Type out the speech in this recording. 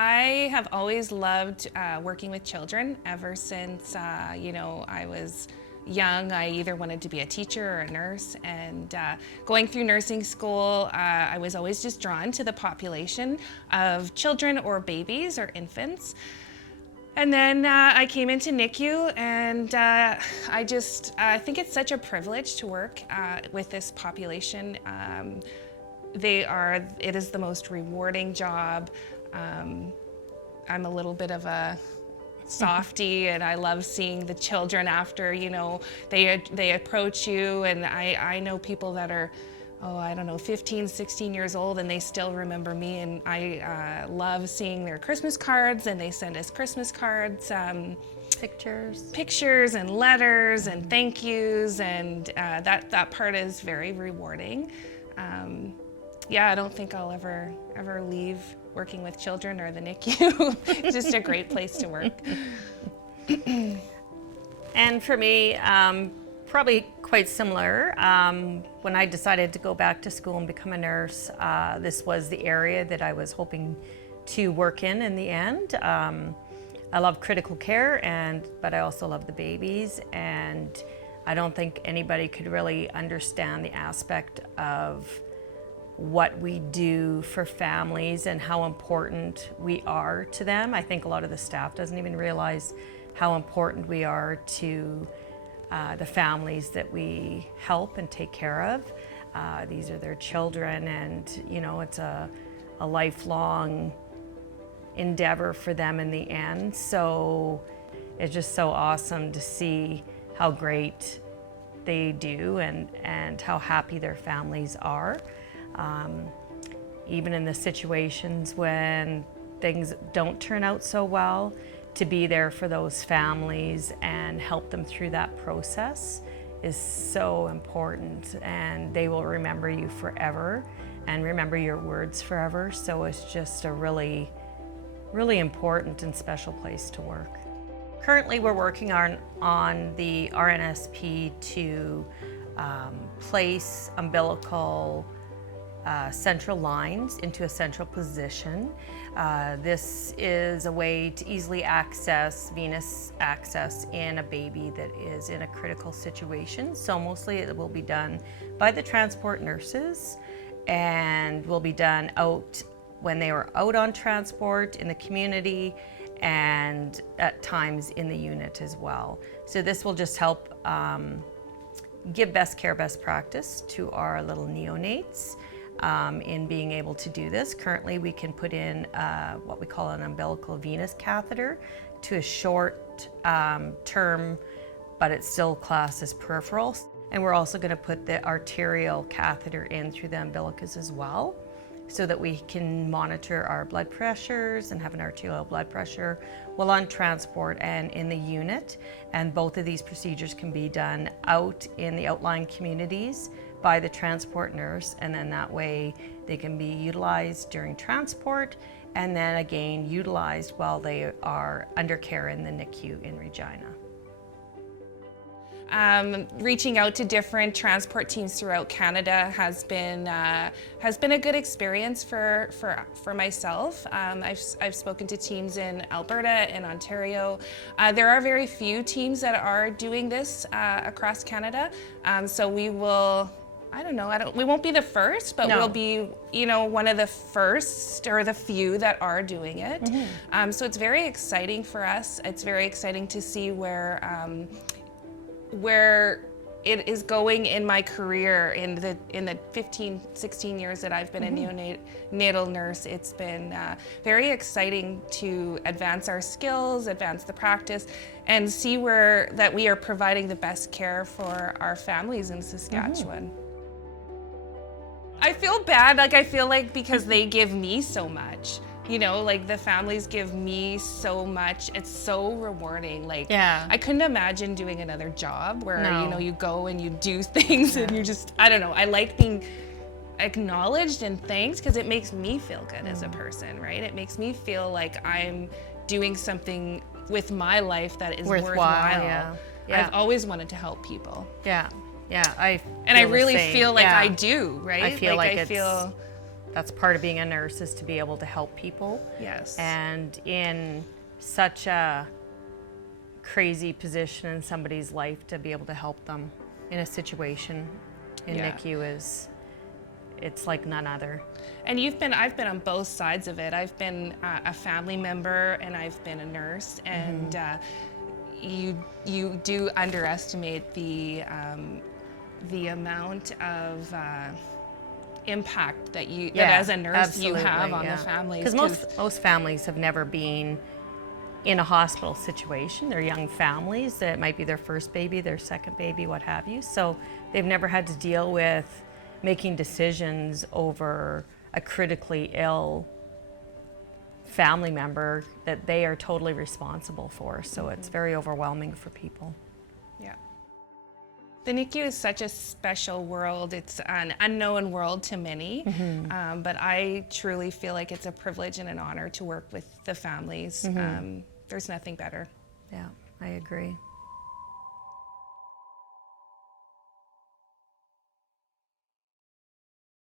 I have always loved working with children ever since, I was young. I either wanted to be a teacher or a nurse, and going through nursing school, I was always just drawn to the population of children or babies or infants. And then I came into NICU, and I think it's such a privilege to work with this population. It is the most rewarding job. I'm a little bit of a softie, and I love seeing the children after, they approach you, and I know people that are, 15, 16 years old, and they still remember me, and I love seeing their Christmas cards, and they send us Christmas cards, pictures and letters and thank yous, and that part is very rewarding. I don't think I'll ever leave working with children or the NICU. It's just a great place to work. And for me, probably quite similar. When I decided to go back to school and become a nurse, this was the area that I was hoping to work in the end. I love critical care, but I also love the babies, and I don't think anybody could really understand the aspect of what we do for families and how important we are to them. I think a lot of the staff doesn't even realize how important we are to the families that we help and take care of. These are their children, and it's a lifelong endeavor for them in the end. So it's just so awesome to see how great they do and how happy their families are. Even in the situations when things don't turn out so well, to be there for those families and help them through that process is so important, and they will remember you forever and remember your words forever. So it's just a really, really important and special place to work. Currently we're working on the RNSP to place umbilical central lines into a central position. This is a way to easily access venous access in a baby that is in a critical situation. So mostly it will be done by the transport nurses, and will be done out when they are out on transport in the community, and at times in the unit as well. So this will just help give best care, best practice to our little neonates. In being able to do this. Currently we can put in what we call an umbilical venous catheter to a short term, but it's still classed as peripheral. And we're also going to put the arterial catheter in through the umbilicus as well, so that we can monitor our blood pressures and have an arterial blood pressure while on transport and in the unit. And both of these procedures can be done out in the outlying communities by the transport nurse, and then that way they can be utilized during transport, and then again utilized while they are under care in the NICU in Regina. Reaching out to different transport teams throughout Canada has been a good experience for myself. I've spoken to teams in Alberta and Ontario. There are very few teams that are doing this across Canada, so we will. We won't be the first, but we'll be, one of the first or the few that are doing it. Mm-hmm. So it's very exciting for us. It's very exciting to see where it is going in my career in the 15, 16 years that I've been mm-hmm. a neonatal nurse. It's been very exciting to advance our skills, advance the practice, and see that we are providing the best care for our families in Saskatchewan. Mm-hmm. I feel bad, I feel like because they give me so much. The families give me so much. It's so rewarding. I couldn't imagine doing another job where, you go and you do things and you just, I like being acknowledged and thanked, because it makes me feel good as a person, right? It makes me feel like I'm doing something with my life that is worthwhile. Yeah. I've always wanted to help people. Yeah. Yeah, I really feel like I do, right? I feel like That's part of being a nurse, is to be able to help people. Yes. And in such a crazy position in somebody's life, to be able to help them in a situation in NICU it's like none other. And I've been on both sides of it. I've been a family member and I've been a nurse, and you do underestimate the amount of impact that as a nurse you have on the families. Because most families have never been in a hospital situation. They're young families. It might be their first baby, their second baby, what have you. So they've never had to deal with making decisions over a critically ill family member that they are totally responsible for. So it's very overwhelming for people. Yeah. The NICU is such a special world. It's an unknown world to many, but I truly feel like it's a privilege and an honor to work with the families. There's nothing better. Yeah, I agree.